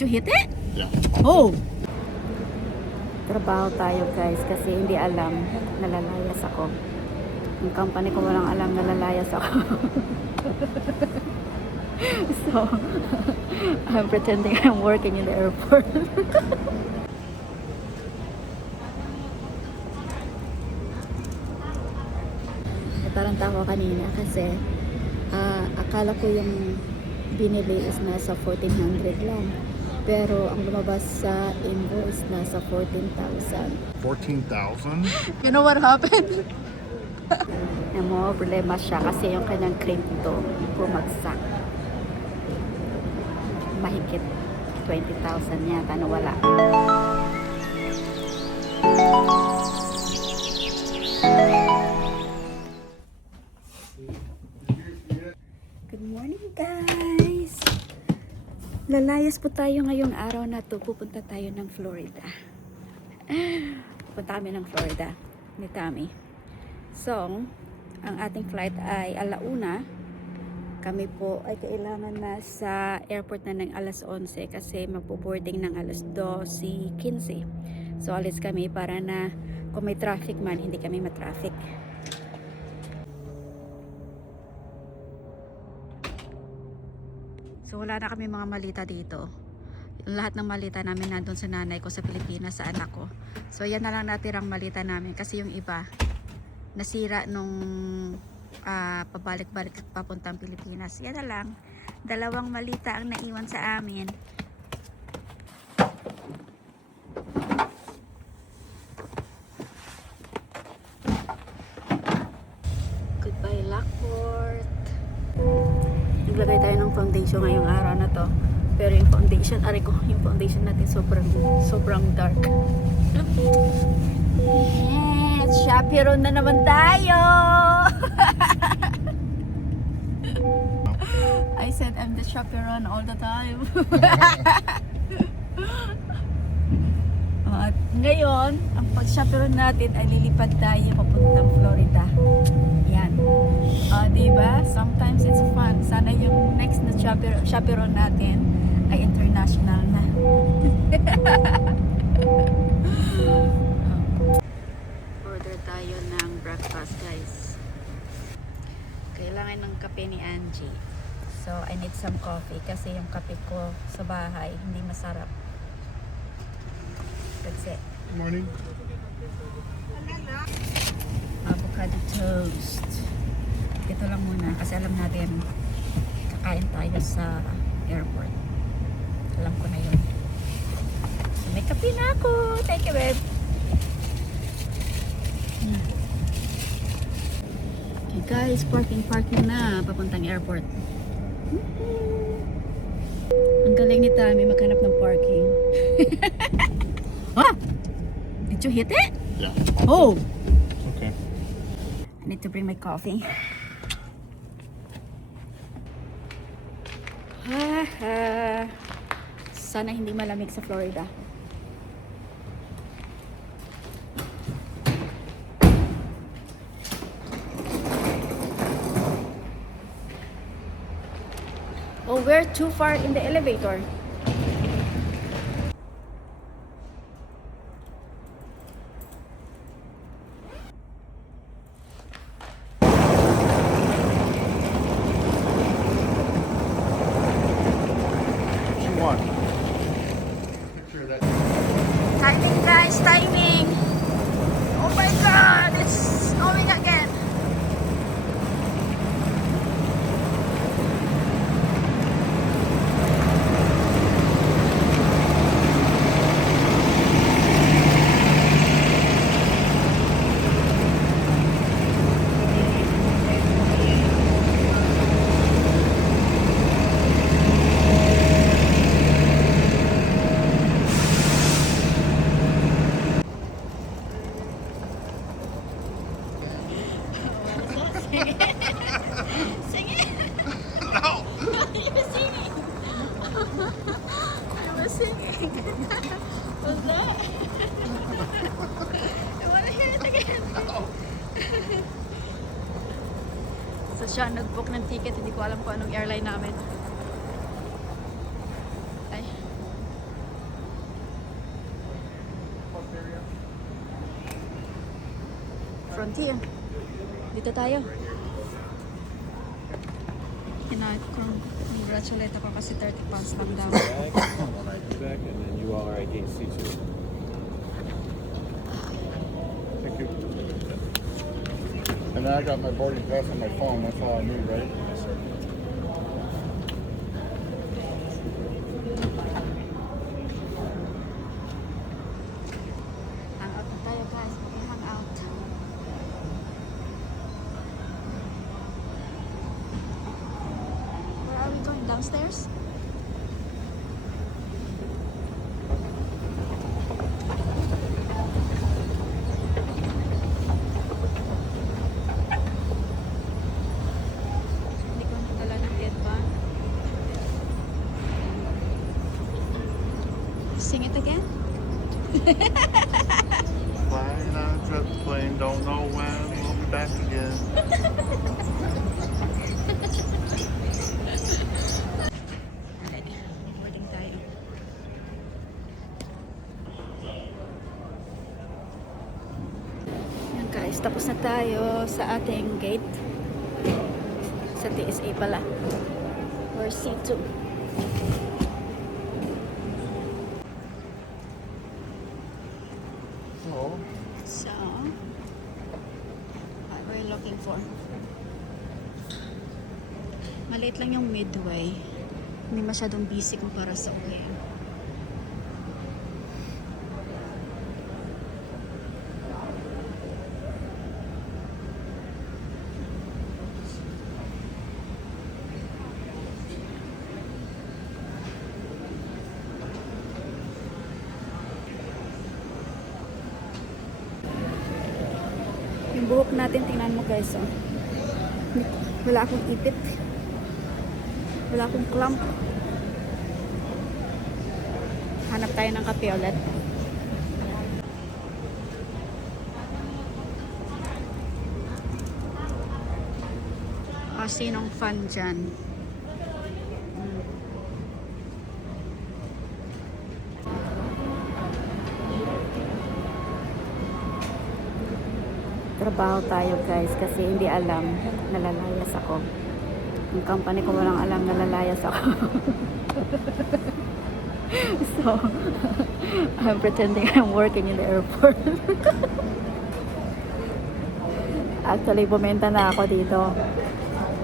Did you hit it? Yeah. Oh! Trabaho tayo guys kasi hindi alam nalalayas ako. Yung company ko walang alam nalalayas ako. So, I'm pretending I'm working in the airport. Parang tawa kanina kasi akala ko yung binili is nasa 1,400 lang. Pero ang lumabas sa invoice nasa 14,000. 14,000? You know what happened? Mo, problema siya kasi yung kanyang cream to bumagsak. Mahigit 20,000 yata na wala. Good morning guys! Lalayas po tayo ngayong araw na to. Pupunta tayo ng Florida. Pupunta kami ng Florida ni Tommy. So, ang ating flight ay alauna. Kami po ay kailangan na sa airport na ng alas 11 kasi magpo-boarding ng alas 12:15. So, alis kami para na kung may traffic man, hindi kami matraffic. So, wala na kami mga malita dito. Yung lahat ng malita namin nandun sa nanay ko sa Pilipinas, sa anak ko. So, yan na lang natirang malita namin kasi yung iba nasira nung pabalik-balik at papuntang Pilipinas. Yan na lang. Dalawang malita ang naiwan sa amin. Goodbye Lockport. Naglagay tayo ng foundation ngayong araw na to. Pero yung foundation, yung foundation natin sobrang dark. Yes, chaperon na naman tayo. I said I'm the chaperone all the time. At ngayon, ang pag-chaperone natin ay lilipad tayo papuntang Florida. Yan. Diba? Sometimes it's fun. Sana yung next na chaperone natin ay international na. Order tayo ng breakfast guys. Kailangan ng kape ni Angie. So I need some coffee kasi yung kape ko sa bahay hindi masarap. That's it. Good morning. Avocado toast. Ito lang muna kasi alam natin kakain tayo sa airport. Alam ko na yun. So, may kape na ako. Thank you, babe. Okay guys, parking na papuntang airport. Ang galing ni Tommy maghanap ng parking. Ah! Did you hit it? Yeah. Oh! Okay. I need to bring my coffee. Sana hindi malamig sa Florida. Oh, we're too far in the elevator. What you want? Picture of that. Timing guys, timing! Oh my god, it's snowing again! Sing it! No! You were singing! You were singing! What's that? I wanna hear it again! No! So siya nag-book ng ticket, hindi ko alam kung anong airline namin. Ay. Frontier. Dito tayo. Congratulate ako kasi 30 pounds lang daw. Back, one ID back, and then you all are at gate C2. Thank you. And then I got my boarding pass on my phone. That's all I need, right? Yes, sir. Hang out na tayo guys. Mag-hang out. Where are we going? Downstairs? Hindi ko nadala ng headband. Sing it again? Flying on a jet plane, don't know when we'll be back again. Okay, boarding tayo. Yan guys, tapos na tayo sa ating gate. Sa TSA pala. Or C2. Oh, So, what we're looking for. Maliit lang yung midway. Hindi masyadong busy kumpara sa uwi. Yung buhok natin, tingnan mo guys, oh. Wala akong ipit. Wala akong clump. Hanap tayo ng kape ulit. Sinong fan dyan? Trabaho tayo guys kasi hindi alam, nalalayas ako. Yung company ko walang alam, nalalayas ako. So, I'm pretending I'm working in the airport. Actually, bumenta na ako dito.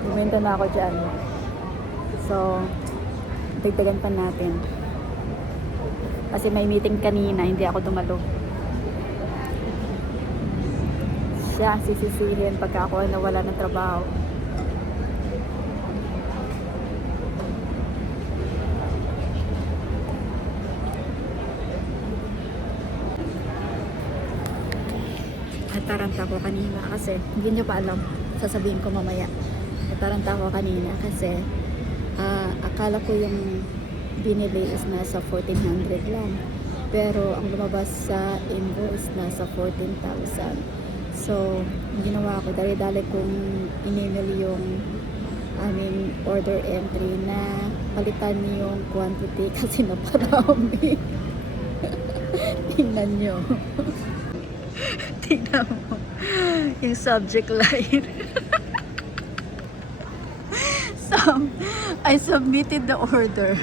Bumenta na ako dyan. So, dagdagan pa natin. Kasi may meeting kanina, hindi ako dumalo. Siya sisisihin pagka ako ay nawala ng trabaho. Nataranta ko kanina kasi hindi niya pa alam, sasabihin ko mamaya. Nataranta ko kanina kasi akala ko yung binili is nasa 1,400 lang, pero ang lumabas sa invoice nasa 14,000. So, ginawa ko, dali-dali kong in-email yung aming order entry na palitan yung quantity kasi naparami. Tingnan nyo. Tingnan mo. Yung subject line. So, I submitted the order.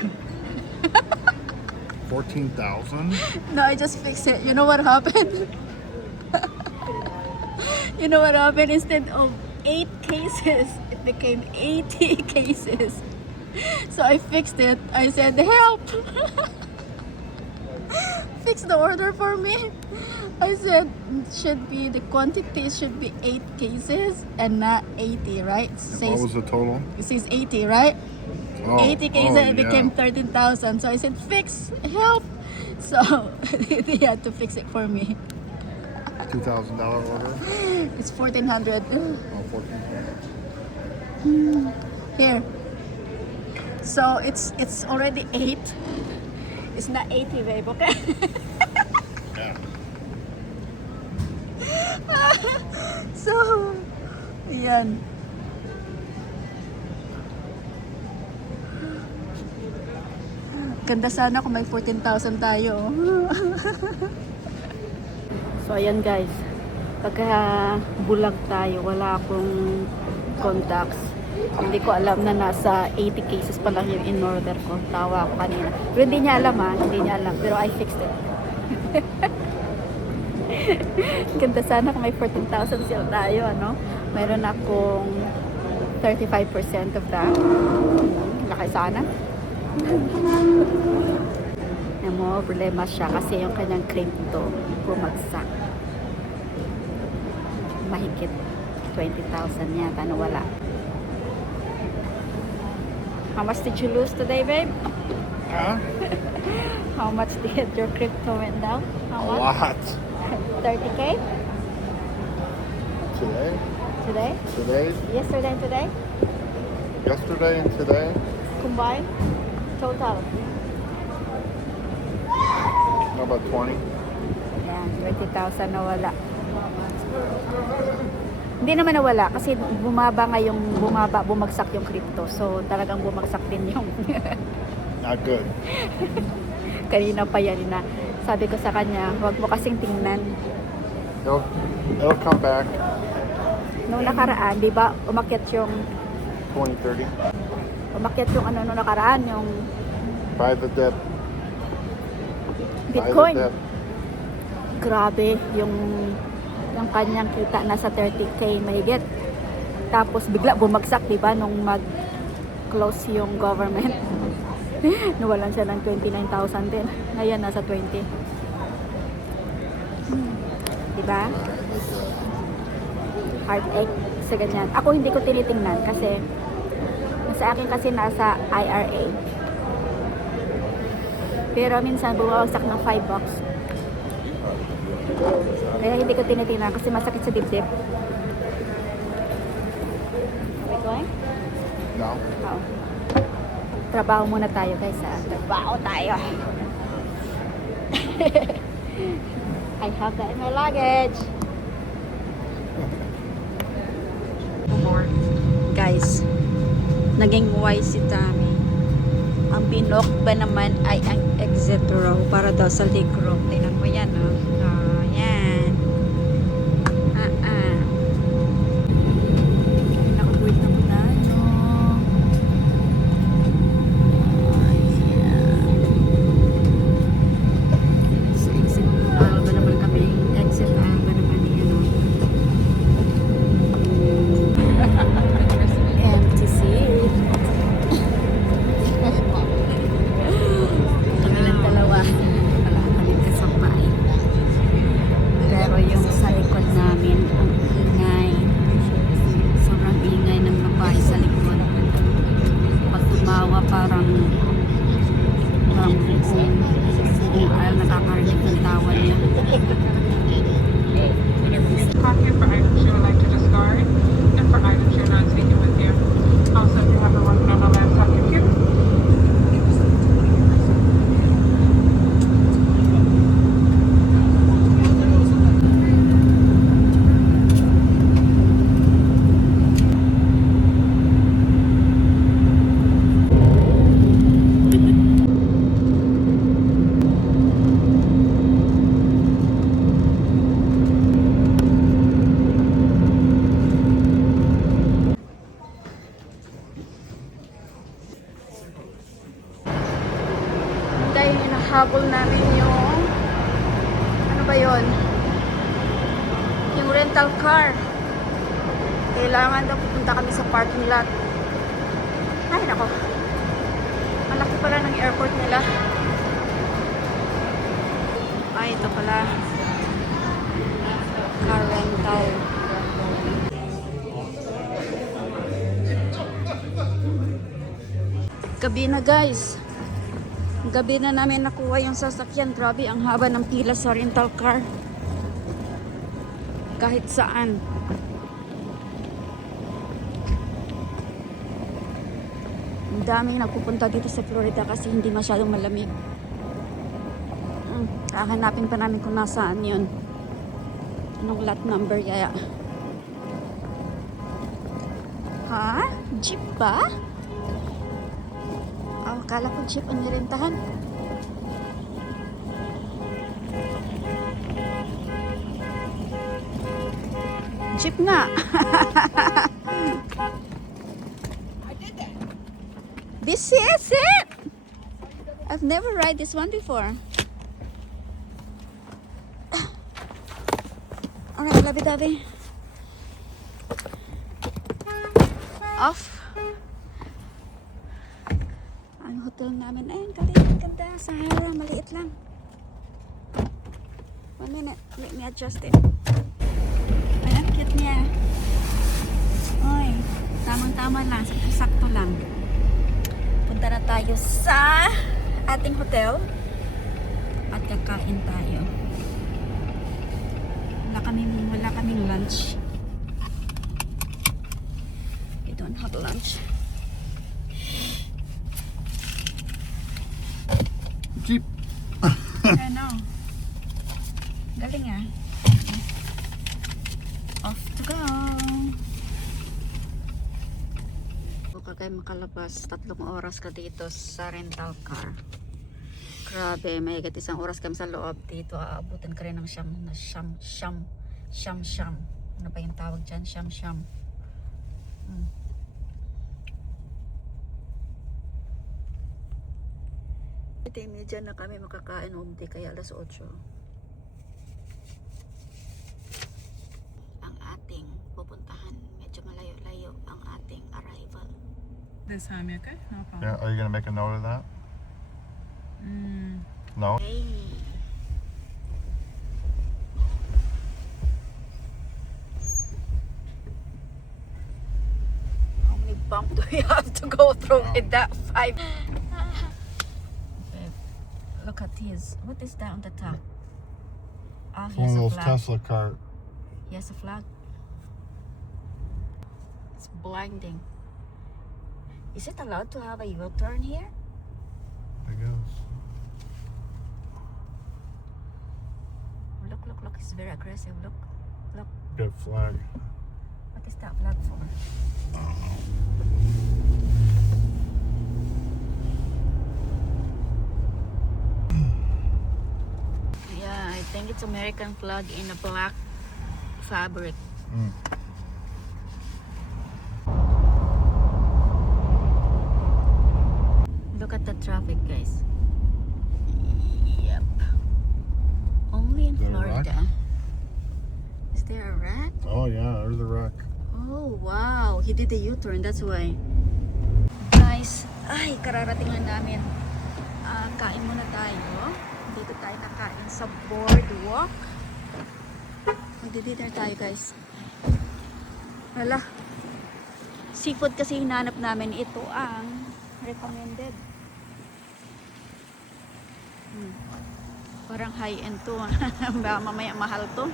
14,000? No, I just fixed it. You know what happened? You know what happened? Instead of 8 cases, it became 80 cases. So I fixed it. I said, help! Fix the order for me. I said, the quantity should be 8 cases and not 80, right? What was the total? It says 80, right? Oh, 80 cases, oh, it became yeah. 13,000. So I said, fix, help! So they had to fix it for me. $2,000 order? It's 1,400. Oh, 14,000. Here. So it's already 8. It's not 80, babe, okay? Yeah. So, yan. Ganda sana kung may 14,000 tayo. So, ayan guys. pagka bulag tayo, wala akong contacts. Hindi ko alam na nasa 80 cases pa lang yung in-order ko. Tawa ako kanina. Pero hindi niya alam hindi niya alam. Pero I fixed it. Ganda sana kung may 14,000 sale tayo, ano? Meron akong 35% of that. Laki sana. Mo, problema siya kasi yung kanyang crypto bumagsak. Mahigit 20,000 yata na wala. How much did you lose today, babe? Huh? How much did your crypto went down? How A much? lot. 30K? Today? Today? Today? Yesterday and today? Yesterday and today? Combined? Total? How about 20? Yan, 20,000 na wala. Hindi naman nawala kasi bumagsak yung crypto. So talagang bumagsak din yung Not good. kanina pa yan na. Sabi ko sa kanya, huwag mo kasing tingnan. It'll come back Nung nakaraan, di ba, umakyat yung 20, 30. ano nung nakaraan, yung Buy the dip. Bitcoin. Buy the dip. Grabe, yung kanyang kita nasa 30K mahigit. Tapos bigla bumagsak, di ba, nung mag-close yung government. Nawalan siya ng 29,000 din. Ngayon nasa 20. Di ba? Heartache sa ganyan. Ako hindi ko tinitingnan kasi sa akin kasi nasa IRA. Pero minsan bumabagsak ng $5. Kaya hindi ko tinitingnan kasi masakit sa dibdib. Are we going? No. Oo. Trabaho muna tayo guys ha. Trabaho tayo. I have that in my luggage. Guys, naging wise si Tammy. Ang binok ba naman ay ang exit row para daw sa leg room. Tingnan mo yan, no? Oh, yan. Nakabuit na po tayo. Sa exit aisle ba naman kami? Exit aisle ba naman yun, no? Empty seat. Kami lang dalawa. Wala kami kasabay. Pero yung sa likod namin, ang ingay. Sobrang ingay ng babae sa likod. Pag tumawa, parang buong aisle nakakarinig ng tawa niya. Copy for items you would like to discard and for items you're not taking with you. Also, if you have a working on a laptop computer, Dahil hinahabol namin yung ano ba yon? Yung rental car. Kailangan daw pupunta kami sa parking lot. Ay nako, malaki pala ng airport nila. Ay ito pala, car rental. Gabi na guys. Gabi na namin nakuha yung sasakyan. Grabe, ang haba ng pila sa rental car. Kahit saan. Ang daming nagpupunta dito sa Florida kasi hindi masyadong malamig. Hahanapin pa namin kung nasaan yun. Anong lot number yaya? Ha? Jeep ba? Oh, akala ko jeep ang nirentahan. Jeep nga. This is it. I've never ride this one before. Alright, lovey-dovey. Off. Ang hotel namin. Ay, ang ganda. Sahara, maliit lang. 1 minute. Let me adjust it. Ay, ang cute niya. Oy, tamang-tama lang. Sakto lang. Punta na tayo sa ating hotel. At kakain tayo. Wala kaming lunch. We don't have lunch. Jeep. Ano? Galing ah. Off to go. Baka kayo makalabas 3 oras ka dito sa rental car. Grabe, may higit 1 oras kami sa loob dito. Aabutan ka rin ng siyam. Ano ba yung tawag dyan? Siyam. Media na kami makakain umdi kaya alas 8. Ang ating pupuntahan, medyo malayo-layo ang ating arrival. This time, you okay? No problem. Yeah, are you gonna make a note of that? No. Hey. How many bumps do we have to go through with that 5? Look at this. What is that on the top? Ah, It's one here's of a those flag. Tesla cart. Here's a flag. It's blinding. Is it allowed to have a U-turn here? I guess. Look. It's very aggressive. Look. Good flag. What is that flag for? Yeah, I think it's American flag in a black fabric. Look at the traffic, guys. Yep. Only in Is there a wreck? Florida. Is there a wreck? Oh yeah, there's a wreck. Oh, wow. He did a U-turn. That's why. Guys, ay, kararating lang namin. Kain muna tayo. Dito tayo nakain sa boardwalk. Magdi-dinner tayo, guys. Wala. Seafood kasi hinanap namin. Ito ang recommended. Parang high-end to. Baka mamaya mahal to.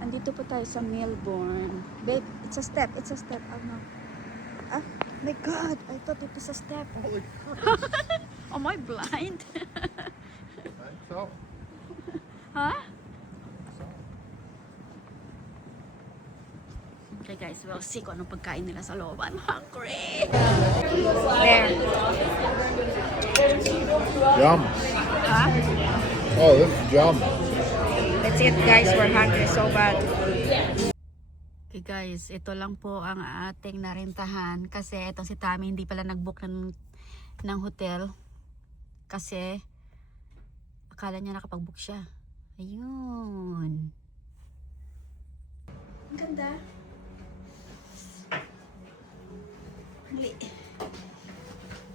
Andito po tayo sa Melbourne. Babe, it's a step. Oh no. Ah, my God. I thought it was a step. Holy Am I blind? so. Huh? Okay guys, we'll see kung anong pagkain nila sa loob. I'm hungry. There. Yum. Huh? Oh, this is yum. That's it guys, we're hungry so bad. Okay guys, ito lang po ang ating narentahan kasi itong si Tammy hindi pala nag-book ng hotel kasi akala niya nakapag-book siya. Ayun. Ang ganda.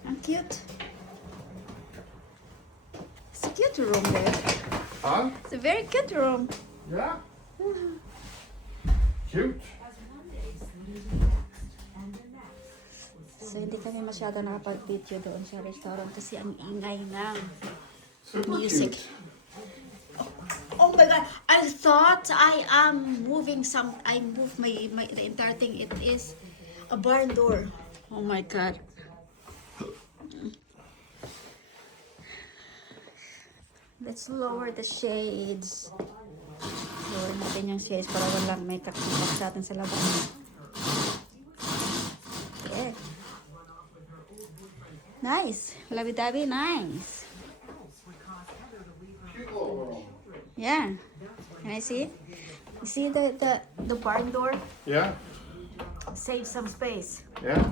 Ang cute. It's a cute room there. Huh? It's a very cute room. Yeah. Cute. So hindi kami masyado nakapag-video doon sa restaurant kasi ang ingay ng music. Oh my God! I thought I am moving I moved the entire thing. It is a barn door. Oh my God! Let's lower the shades. Lower natin yung shades para walang may kakita sa atin sa labas. Yeah. Nice. Lovey-dovey, nice. Yeah. Can I see it? You see the barn door? Yeah, Save some space. yeah,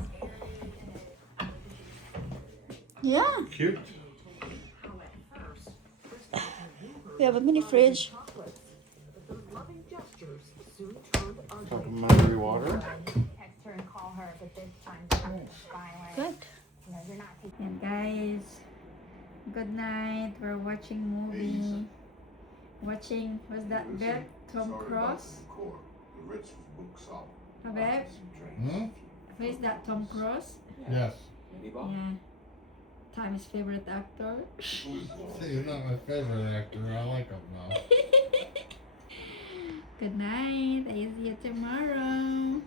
Yeah. cute. We have a mini fridge. Complimentary water. Text her and call her, but this time it's violent. Good. You know, you're not taking And guys, good night. We're watching movie. Watching, what's that, Beth? Tom Cruise? Beth? Who is that, Tom Cruise? Yes. Yeah. Tommy's favorite actor. See, he's not my favorite actor. I like him though. Good night. I'll see you tomorrow.